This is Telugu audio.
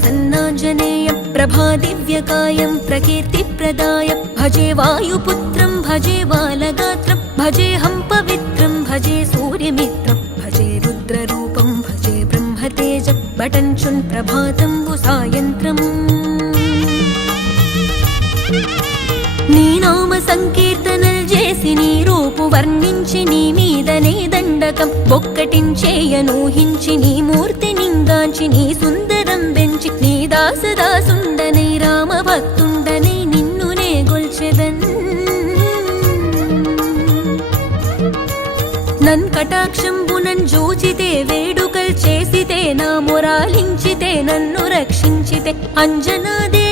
प्रसन्नाञ्जनेयं प्रभादिव्यकायं प्रकीर्तिप्रदाय भजे वायुपुत्रं भजे बालगात्रं भजेऽहं पवित्रं भजे सूर्यमित्रं भजे रुद्ररूपं भजे ब्रह्मतेजं बटञ्चुन् प्रभातं सायन्त्रम् నీ నామ సంకీర్తనలు చేసి నీ రూపు వర్ణించి నీ మీదనే దండకం ఒక్కటించేయనూహించి నీ మూర్తి నింగాంచి నీ సుందరం పెంచి నీ దాసదాసుండనై రామభక్తుండనై నిన్నునే గొల్చెదన్ నన్ కటాక్షంబునన్ జూచితే వేడుకల్ చేసితే నా మొరాలించితే నన్ను రక్షించితే అంజనాదే